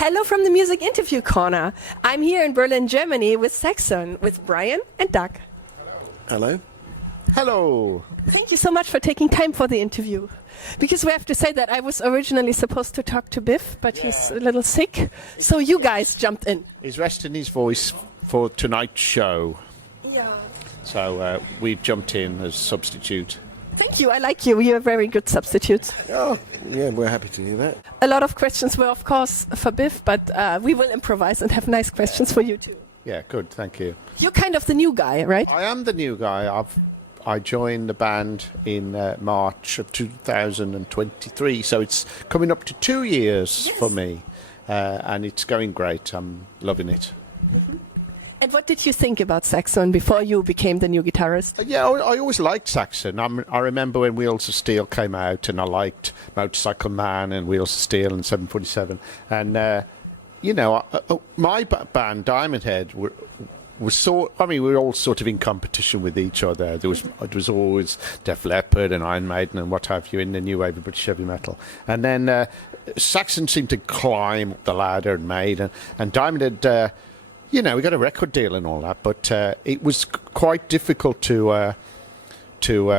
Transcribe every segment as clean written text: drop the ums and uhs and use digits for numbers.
Hello from the Music Interview Corner. I'm here in Berlin, Germany with Saxon, with Brian and Doug. Hello. Hello. Thank you so much for taking time for the interview. Because we have to say that I was originally supposed to talk to Biff, but he's a little sick. So you guys jumped in. He's resting his voice for tonight's show. Yeah. So we've jumped in as substitute. Thank you. I like you. You're a very good substitute. Oh, yeah, we're happy to hear that. A lot of questions were, of course, for Biff, but we will improvise and have nice questions for you too. Yeah, good. Thank you. You're kind of the new guy, right? I am the new guy. I joined the band in March of 2023, so it's coming up to 2 years for me, and it's going great. I'm loving it. Mm-hmm. And what did you think about Saxon before you became the new guitarist? Yeah, I always liked Saxon. I remember when Wheels of Steel came out, and I liked Motorcycle Man and Wheels of Steel and 747. And, you know, my band, Diamond Head, we were all sort of in competition with each other. It was always Def Leppard and Iron Maiden and what have you in the new wave of British heavy metal. And then Saxon seemed to climb up the ladder and made, and Diamond Head... you know, we got a record deal and all that, but it was quite difficult to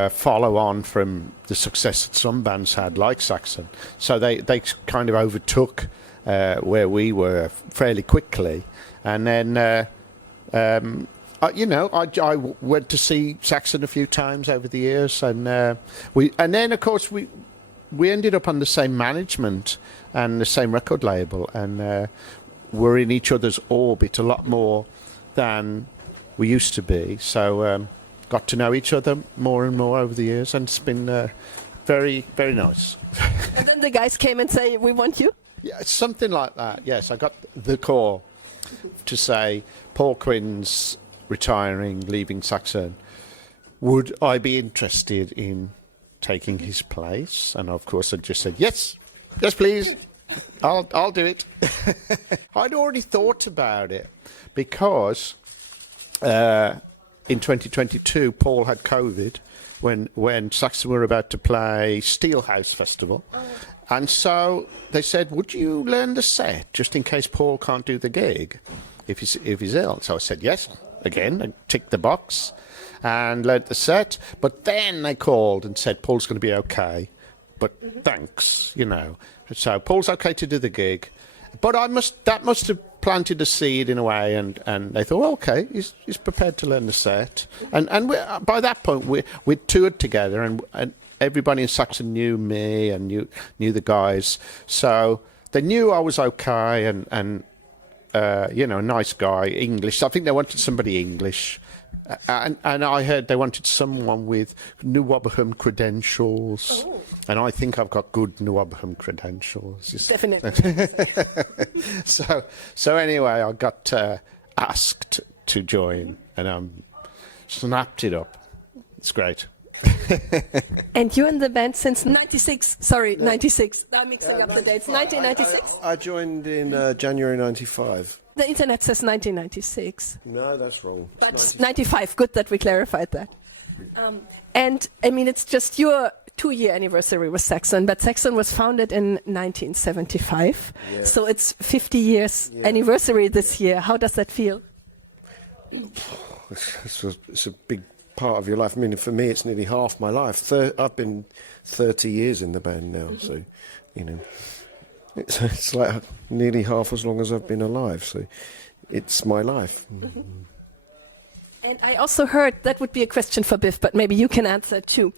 follow on from the success that some bands had, like Saxon. So they kind of overtook where we were fairly quickly. And then, I went to see Saxon a few times over the years, and then of course we ended up on the same management and the same record label, and. We're in each other's orbit a lot more than we used to be. So got to know each other more and more over the years, and it's been very, very nice. And then the guys came and say, we want you? Yeah, something like that, yes. I got the call to say, Paul Quinn's retiring, leaving Saxon. Would I be interested in taking his place? And of course I just said, yes, please. I'll do it. I'd already thought about it because in 2022 Paul had COVID when Saxon were about to play Steelhouse Festival, and so they said, would you learn the set just in case Paul can't do the gig if he's ill? So I said yes again, and ticked the box and learnt the set. But then they called and said Paul's going to be okay, but thanks, you know. So Paul's okay to do the gig, but that must have planted a seed in a way, and they thought, well, okay, he's prepared to learn the set, and by that point we toured together, and everybody in Saxon knew me and knew the guys, so they knew I was okay, and you know, a nice guy, English. I think they wanted somebody English. And I heard they wanted someone with New Wobberham credentials. Oh. And I think I've got good New Wobberham credentials. Definitely. So anyway, I got asked to join, and I snapped it up. It's great. And you're in the band since 96. Sorry, 96. I'm mixing up the dates. 1996? I joined in January 95. The internet says 1996. No, that's wrong. But 95. Good that we clarified that. And I mean, it's just your 2-year anniversary with Saxon, but Saxon was founded in 1975. Yeah. So it's 50 years anniversary this year. How does that feel? It's a big part of your life. I mean, for me, it's nearly half my life. I've been 30 years in the band now, so, you know. It's like nearly half as long as I've been alive, so it's my life. Mm-hmm. And I also heard, that would be a question for Biff, but maybe you can answer too.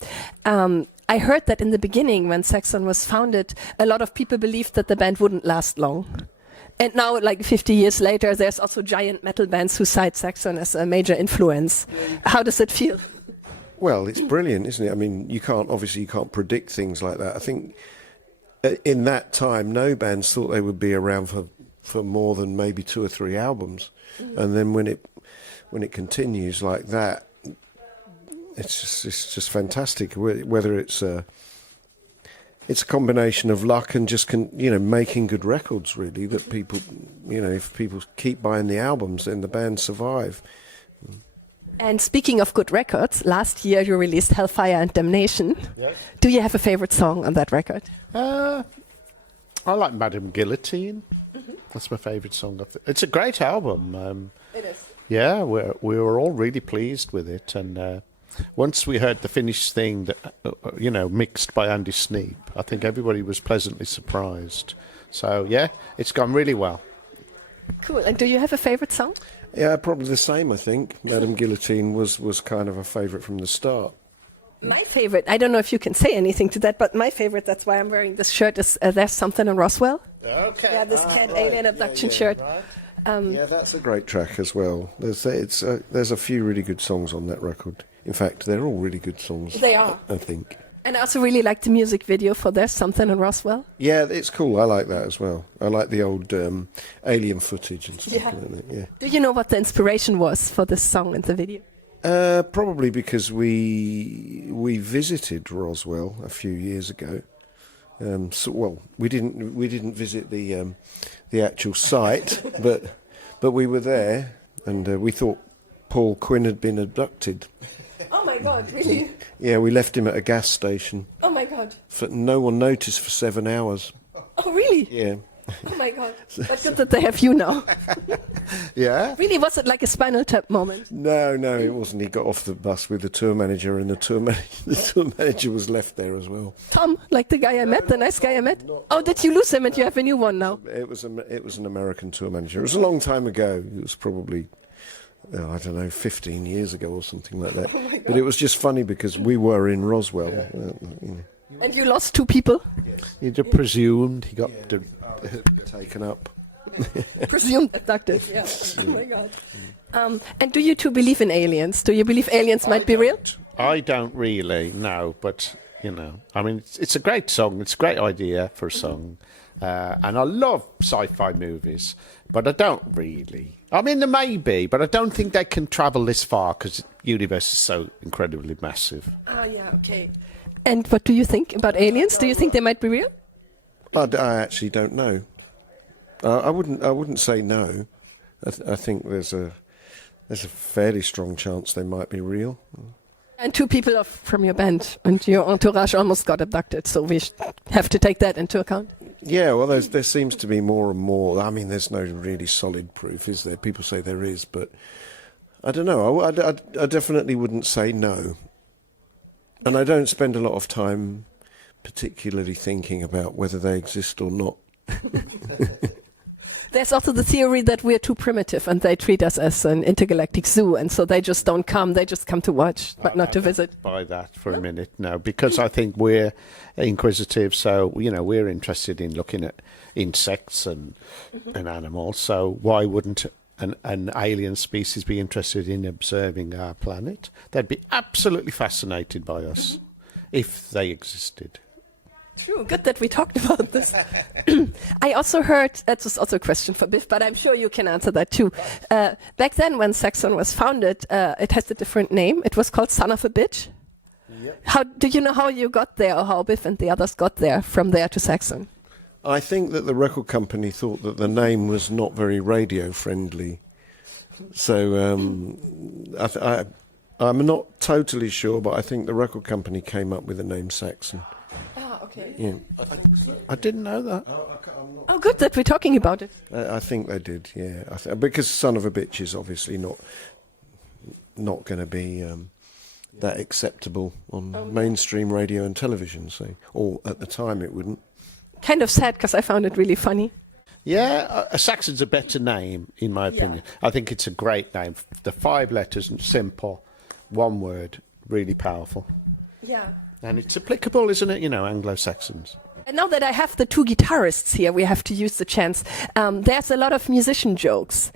I heard that in the beginning, when Saxon was founded, a lot of people believed that the band wouldn't last long. And now, like 50 years later, there's also giant metal bands who cite Saxon as a major influence. How does it feel? Well, it's brilliant, isn't it? I mean, you can't predict things like that. I think in that time, no bands thought they would be around for more than maybe 2 or 3 albums, and then when it continues like that, it's just fantastic. Whether it's a combination of luck and just making good records, really. That people, if people keep buying the albums, then the bands survive. And speaking of good records, last year you released Hellfire and Damnation. Yes. Do you have a favorite song on that record? I like Madame Guillotine. That's my favourite song. It's a great album. It is. Yeah, we were all really pleased with it, and once we heard the finished thing, that mixed by Andy Sneap, I think everybody was pleasantly surprised. So yeah, it's gone really well. Cool. And do you have a favorite song? Yeah, probably the same, I think. Madame Guillotine was kind of a favourite from the start. My favorite, I don't know if you can say anything to that, but my favorite, that's why I'm wearing this shirt, is There's Something in Roswell. Okay. Yeah, this cat alien abduction shirt. Right. Yeah, that's a great track as well. There's a few really good songs on that record. In fact, they're all really good songs. They are. I think. And I also really like the music video for There's Something in Roswell. Yeah, it's cool. I like that as well. I like the old alien footage and stuff like that. Yeah. Do you know what the inspiration was for this song and the video? Probably because we visited Roswell a few years ago. We didn't visit the actual site, but we were there, and we thought Paul Quinn had been abducted. Oh my God, really? Yeah, we left him at a gas station. Oh my God. No one noticed for 7 hours. Oh really? Yeah. Oh my God. But good that they have you now. Yeah. Really, was it like a Spinal Tap moment? No, it wasn't. He got off the bus with the tour manager, and the tour manager was left there as well. Tom, like the guy I met, the nice guy I met? Oh, did you lose him and you have a new one now? It was an American tour manager. It was a long time ago. It was probably, I don't know, 15 years ago or something like that. But it was just funny because we were in Roswell. And you lost 2 people? You'd have presumed he got Taken up. Presumed abducted, yeah. Oh my God. And do you two believe in aliens? Do you believe aliens might be real? I don't really, no, but, I mean, it's a great song. It's a great idea for a song. And I love sci-fi movies, but I don't really. I mean, there may be, but I don't think they can travel this far because the universe is so incredibly massive. Oh, yeah, okay. And what do you think about aliens? Do you think they might be real? I actually don't know. I wouldn't say no. I think there's a fairly strong chance they might be real. And 2 people from your band and your entourage almost got abducted, so we have to take that into account. Yeah, well, there seems to be more and more. I mean, there's no really solid proof, is there? People say there is, but I don't know. I definitely wouldn't say no. And I don't spend a lot of time particularly thinking about whether they exist or not. There's also the theory that we're too primitive and they treat us as an intergalactic zoo, and so they just don't come, they just come to watch, but not to visit. Buy that for a minute, no, because I think we're inquisitive, so, we're interested in looking at insects and animals, so why wouldn't an alien species be interested in observing our planet? They'd be absolutely fascinated by us if they existed. True, good that we talked about this. I also heard, that was also a question for Biff, but I'm sure you can answer that too. Back then when Saxon was founded, it has a different name. It was called Son of a Bitch. Yep. Do you know how you got there, or how Biff and the others got there, from there to Saxon? I think that the record company thought that the name was not very radio friendly. So I'm not totally sure, but I think the record company came up with the name Saxon. Okay. Yeah. I didn't know that. Oh, good that we're talking about it. I think they did, yeah. Because Son of a Bitch is obviously not going to be that acceptable on mainstream radio and television, or at the time it wouldn't. Kind of sad, because I found it really funny. Yeah, Saxon's a better name, in my opinion. I think it's a great name. The 5 letters and simple, 1 word, really powerful. Yeah. And it's applicable, isn't it? Anglo-Saxons. And now that I have the 2 guitarists here, we have to use the chance. There's a lot of musician jokes,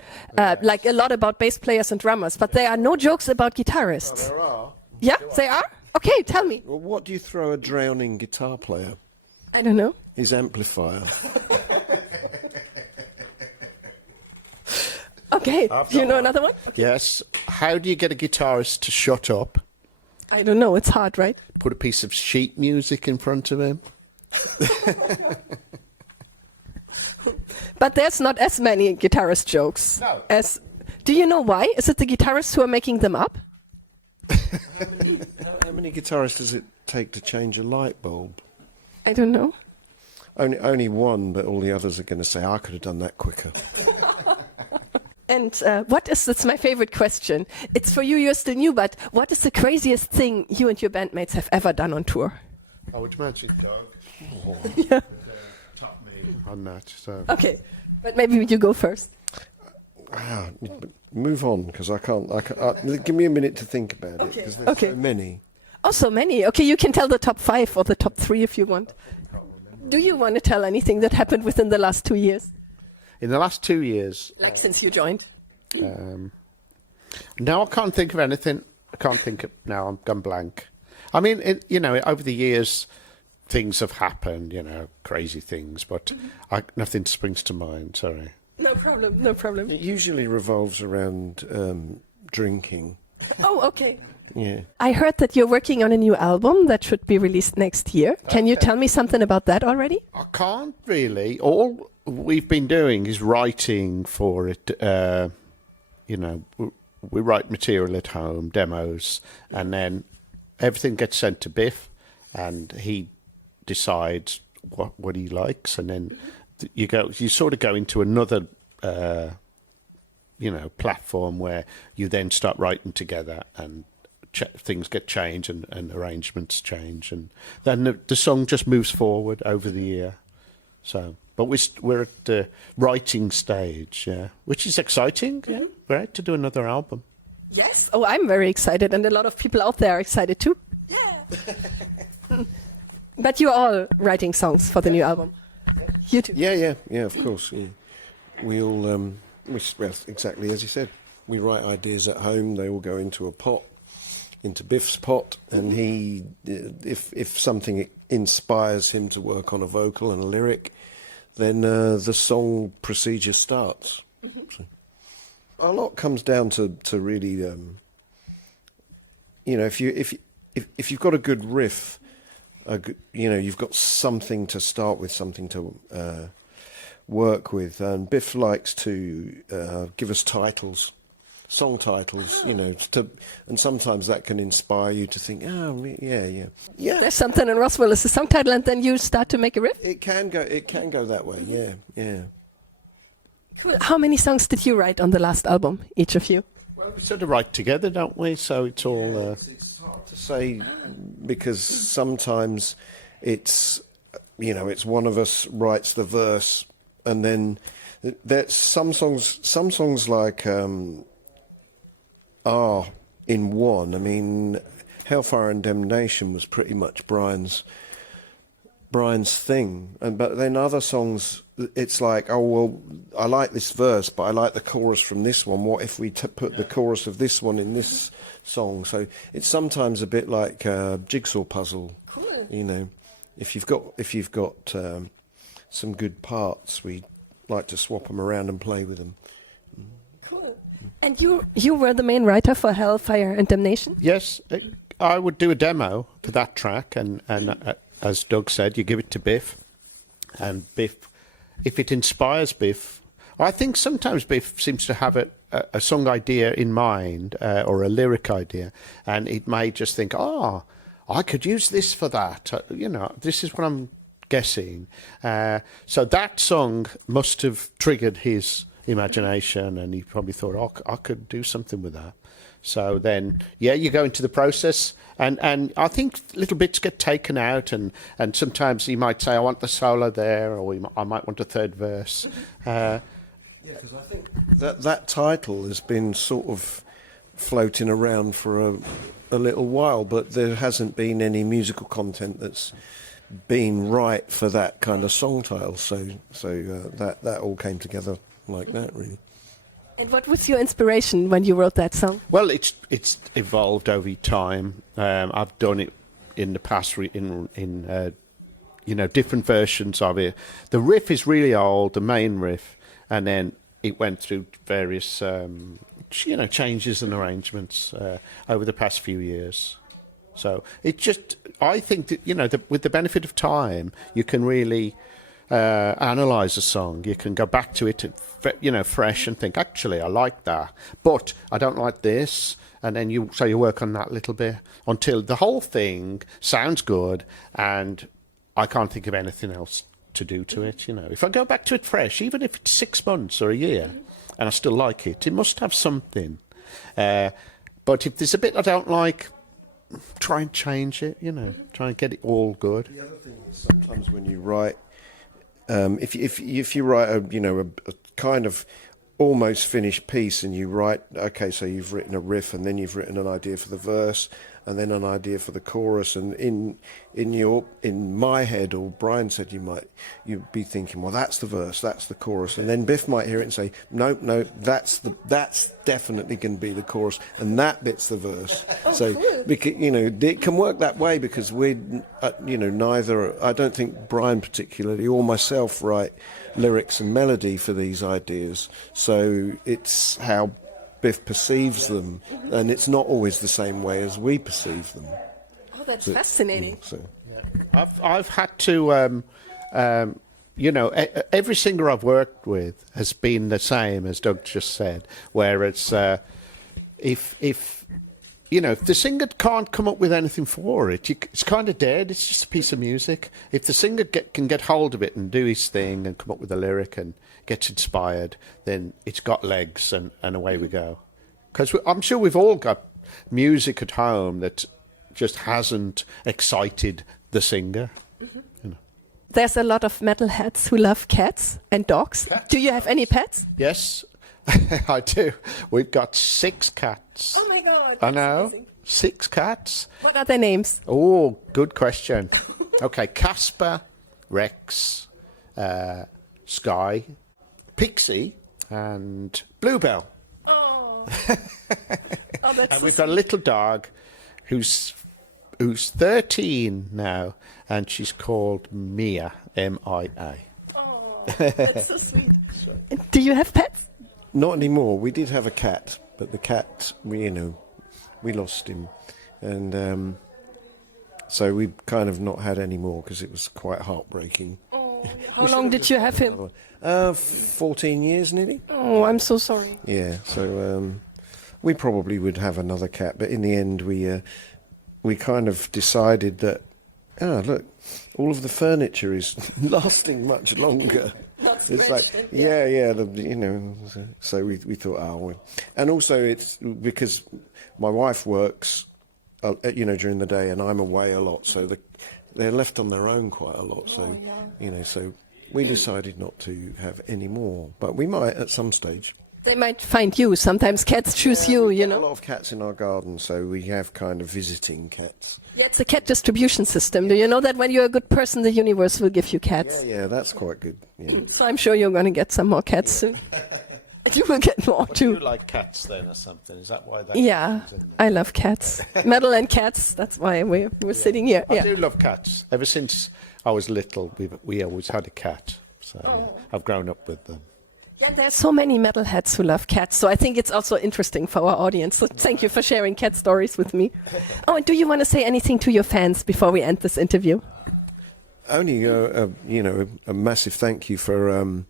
like a lot about bass players and drummers, but there are no jokes about guitarists. There are. Yeah, they are? Okay, tell me. Well, what do you throw a drowning guitar player? I don't know. His amplifier. Okay, do you know another one? Yes. How do you get a guitarist to shut up? I don't know, it's hard, right? Put a piece of sheet music in front of him. But there's not as many guitarist jokes as... Do you know why? Is it the guitarists who are making them up? How many guitarists does it take to change a light bulb? I don't know. Only one, but all the others are going to say, I could have done that quicker. And that's my favorite question. It's for you, you're still new, but what is the craziest thing you and your bandmates have ever done on tour? I would imagine Doug. Yeah. Top me on that. So. Okay, but maybe you go first. Move on, because I can't. Give me a minute to think about it, because there's so many. Oh, so many. Okay, you can tell the top 5 or the top 3 if you want. Do you want to tell anything that happened within the last 2 years? In the last 2 years. Like since you joined? No, I can't think of anything. I can't think of... No, I'm gone blank. I mean, over the years, things have happened, crazy things, but nothing springs to mind, sorry. No problem, no problem. It usually revolves around drinking. Oh, okay. Yeah. I heard that you're working on a new album that should be released next year. Can you tell me something about that already? I can't really. All we've been doing is writing for it. We write material at home, demos, and then everything gets sent to Biff, and he decides what he likes, and then you sort of go into another platform where you then start writing together, and things get changed and arrangements change, and then the song just moves forward over the year. So, but we're at the writing stage, which is exciting. Yeah, great to do another album. Yes. Oh, I'm very excited, and a lot of people out there are excited too. Yeah. But you're all writing songs for the new album. You too. Yeah, of course. Yeah. We all, well, exactly as you said, we write ideas at home. They all go into a pot, into Biff's pot, and he, if something inspires him to work on a vocal and a lyric, then the song procedure starts. So, a lot comes down to really, if you've got a good riff, you've got something to start with, something to work with. And Biff likes to give us titles, song titles, and sometimes that can inspire you to think, yeah. There's something in Roswell as a song title, and then you start to make a riff? It can go that way, yeah. Cool. How many songs did you write on the last album, each of you? Well, we sort of write together, don't we? So it's all... It's hard to say, because sometimes it's one of us writes the verse, and then there's some songs like are in one. I mean, Hellfire and Damnation was pretty much Brian's thing, but then other songs, it's like, oh well, I like this verse, but I like the chorus from this one. What if we put the chorus of this one in this song? So it's sometimes a bit like a jigsaw puzzle. Cool. If you've got some good parts, we like to swap them around and play with them. Cool. And you were the main writer for Hellfire and Damnation? Yes, I would do a demo for that track, and as Doug said, you give it to Biff, and Biff, if it inspires Biff, I think sometimes Biff seems to have a song idea in mind, or a lyric idea, and it may just think, I could use this for that. This is what I'm guessing. So that song must have triggered his imagination, and he probably thought, I could do something with that. So then, you go into the process, and I think little bits get taken out, and sometimes he might say, I want the solo there, or I might want a third verse. Because I think that title has been sort of floating around for a little while, but there hasn't been any musical content that's been right for that kind of song title. So that all came together like that, really. And what was your inspiration when you wrote that song? Well, it's evolved over time. I've done it in the past in different versions of it. The riff is really old, the main riff, and then it went through various changes and arrangements over the past few years. So it just, I think that with the benefit of time, you can really analyze a song. You can go back to it, fresh, and think, actually, I like that, but I don't like this. And then you work on that a little bit until the whole thing sounds good, and I can't think of anything else to do to it, you know. If I go back to it fresh, even if it's 6 months or a year, and I still like it, it must have something. But if there's a bit I don't like, try and change it, you know. Try and get it all good. The other thing is sometimes when you write, if you write a kind of almost finished piece, and you write, okay, so you've written a riff, and then you've written an idea for the verse, and then an idea for the chorus, and in my head, or Brian said, you'd be thinking, well, that's the verse, that's the chorus, and then Biff might hear it and say, no, that's definitely going to be the chorus, and that bit's the verse. So because, it can work that way, because we're neither, I don't think Brian particularly or myself write lyrics and melody for these ideas, so it's how Biff perceives them, and it's not always the same way as we perceive them. Oh, that's fascinating. I've had to, every singer I've worked with has been the same as Doug just said. Where it's if the singer can't come up with anything for it, it's kind of dead. It's just a piece of music. If the singer can get hold of it and do his thing and come up with a lyric and gets inspired, then it's got legs, and away we go. Because I'm sure we've all got music at home that just hasn't excited the singer. There's a lot of metalheads who love cats and dogs. Do you have any pets? Yes, I do. We've got 6 cats. Oh my God. I know. Amazing. 6 cats. What are their names? Oh, good question. Okay, Casper, Rex, Sky, Pixie, and Bluebell. Oh, that's And we've got a little dog who's 13 now, and she's called Mia, M-I-A. Oh, that's so sweet. And do you have pets? Not anymore. We did have a cat, but the cat, we lost him, and so we've kind of not had any more, because it was quite heartbreaking. Oh, how long did you have him? 14 years nearly. Oh, I'm so sorry. Yeah, so we probably would have another cat, but in the end we kind of decided that, look, all of the furniture is lasting much longer. It's like, so we thought, and also it's because my wife works, during the day, and I'm away a lot, so they're left on their own quite a lot. So, so we decided not to have any more, but we might at some stage. They might find you. Sometimes cats choose you, A lot of cats in our garden, so we have kind of visiting cats. Yeah, it's a cat distribution system. Do you know that when you're a good person, the universe will give you cats? Yeah, that's quite good. Yeah. So I'm sure you're going to get some more cats soon. You will get more too. You like cats then, or something? Is that why that? Yeah, I love cats. Metal and cats. That's why we're sitting here. I do love cats. Ever since I was little, we always had a cat. So I've grown up with them. Yeah, there's so many metalheads who love cats, so I think it's also interesting for our audience. So thank you for sharing cat stories with me. Oh, and do you want to say anything to your fans before we end this interview? Only a massive thank you for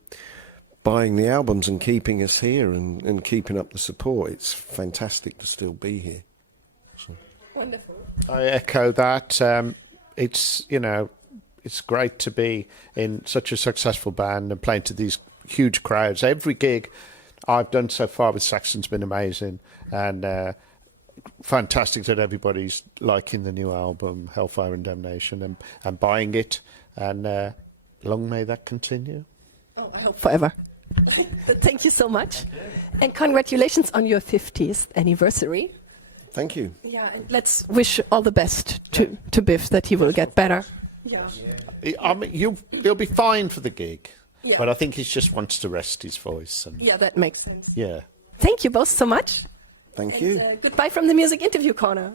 buying the albums and keeping us here and keeping up the support. It's fantastic to still be here. So. Wonderful. I echo that. It's great to be in such a successful band and playing to these huge crowds. Every gig I've done so far with Saxon's been amazing, and fantastic that everybody's liking the new album, Hellfire and Damnation, and buying it, and long may that continue. Oh, I hope forever. Thank you so much. And congratulations on your 50th anniversary. Thank you. Yeah, and let's wish all the best to Biff, that he will get better. Yeah. I mean, you'll be fine for the gig. Yeah. But I think he just wants to rest his voice. And Yeah, that makes sense. yeah. Thank you both so much. Thank you. Goodbye from the Music Interview Corner.